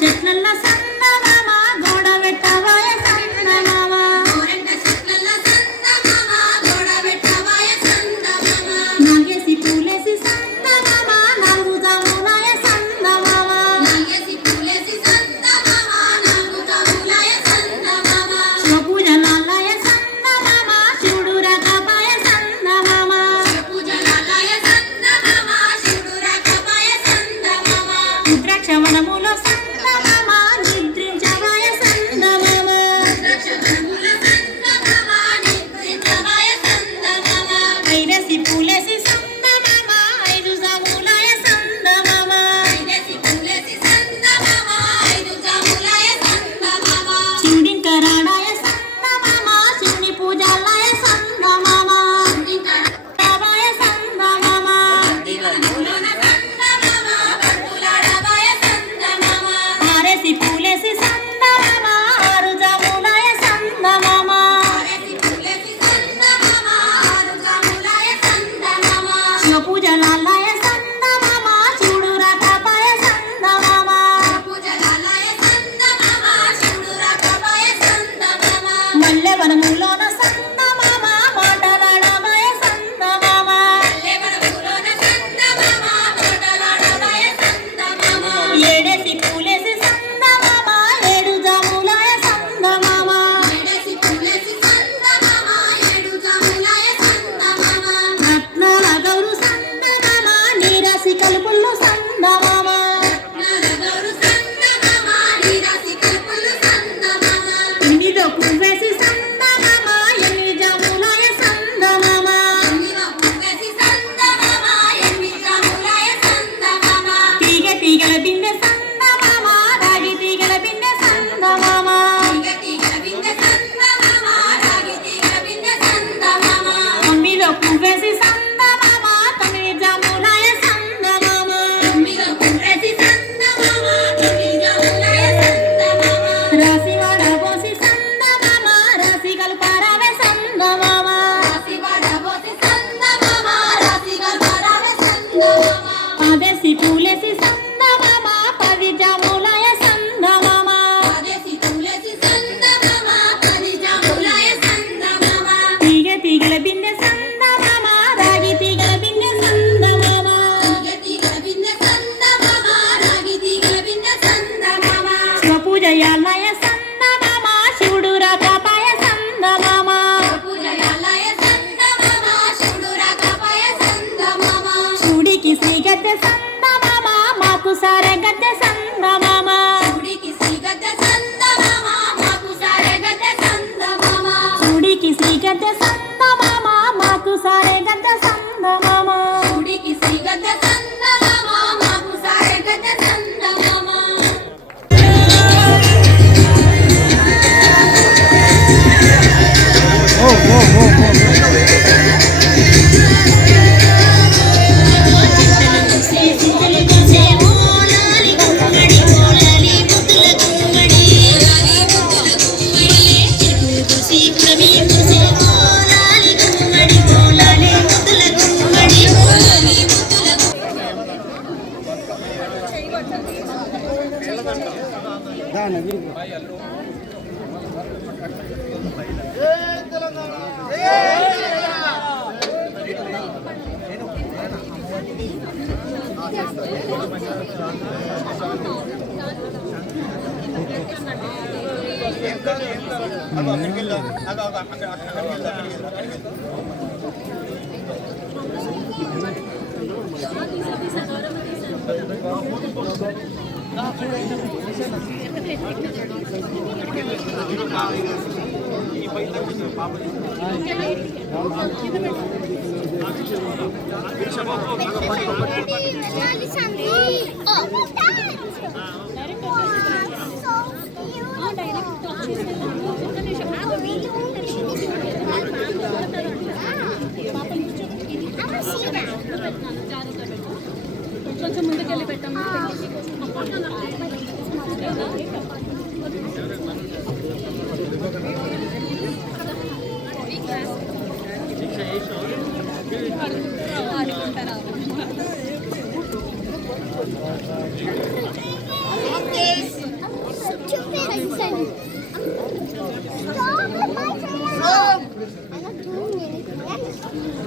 చెట్లల్ల సందమామ గోడ పెట్టవాయ సందమామ గోరెంట చెట్లల్ల సందమామ గోడ పెట్టవాయ సందమామ నాగేసి పూలేసి సందమామ నాలుగు జాములాయ సందమామ నాగేసి పూలేసి సందమామ నాలుగు జాములాయ సందమామ శివ పూజలాలయ సందమామ శివుడు రాకపాయ సందమామ శివ పూజలాలయ సందమామ శివుడు రాకపాయ సందమామ రుద్రాక్షవనములో సందమామ నిద్రించవాయ సందమామ రుద్రాక్షవనములో సందమామ నిద్రించవాయ సందమామ ఐరసి పూలేసి సందమామ ఐదు జాములాయ సందమామ ఐరసి పూలేసి సందమామ ఐదు జాములాయ సందమామ చిండింకరాడాయ సందమామ శివుని పూజలాయ సందమామ చిండింకరాడాయ సందమామ దివనములోన సందమామ కట్టులాడవాయ సందమామ ఆరేసి పూలేసి సందమామ ఆరు జాములాయ సందమామ ఆరేసి పూలేసి సందమామ ఆరు జాములాయ సందమామ శివ పూజలాలయ సందమామ శివుడు రాకపాయ సందమామ శివ పూజలాలయ సందమామ శివుడు రాకపాయ సందమామ మల్లెవనములోన సందమామ మాటలాడవాయ సందమామ మల్లెవనములోన సందమామ మాటలాడవాయ సందమామ ఏడేసి పూలేసి సందమామ ఏడు జాములాయ సందమామ ఏడేసి పూలేసి సందమామ ఏడు జాములాయ సందమామ రత్నాల గౌరు సందమామ నీరాసి కలుపుల్లో సందమామ రత్నాల గౌరు సందమామ నీరాసి కలుపుల్లో సందమామ ఎనిమిదో పువ్వేసి సందమామ ఎనిమిది జాములాయ సందమామ ఎనిమిదో పువ్వేసి సందమామ ఎనిమిది జాములాయ సందమామ తీగ తీగల బిందె సందమామ రాగి తీగల బిందె సందమామ తీగ తీగల బిందె సందమామ రాగి తీగల బిందె సందమామ తొమ్మిదో పువ్వేసి సందమామ తొమ్మిది జాములాయ సందమామ తొమ్మిదో పువ్వేసి సందమామ తొమ్మిది జాములాయ సందమామ రాసి వడబోసి సందమామ రాసి కల్పరావే సందమామ రాసి వడబోసి సందమామ రాసి కల్పరావే సందమామ ఆదేసి పూలేసి సందమామ పది జాములాయ సందమామ ఆదేసి పూలేసి సందమామ పది జాములాయ సందమామ తీగ తీగల బిందె సందమామ రాగి తీగల బిందె సందమామ తీగ తీగల బిందె సందమామ రాగి తీగల బిందె సందమామ శివ పూజయాలయ సందమామ శివుడు రాకపాయ సందమామ శివ పూజయాలయ సందమామ శివుడు రాకపాయ సందమామ శివుడికి శ్రీ గద్దె సందమామ మాకు సారె గద్దె సందమామ శివుడికి శ్రీ గద్దె సందమామ మాకు సారె గద్దె సందమామ శివుడికి శ్రీ గద్దె సందమామ మాకు సారె గద్దె సందమామ శివుడికి శ్రీ గద్దె సందమామ మాకు సారె గద్దె సందమామ కొంచెం ముందుకెళ్ళి పెట్టాము. ఆడుకుంటారా Stop! I'm not doing anything.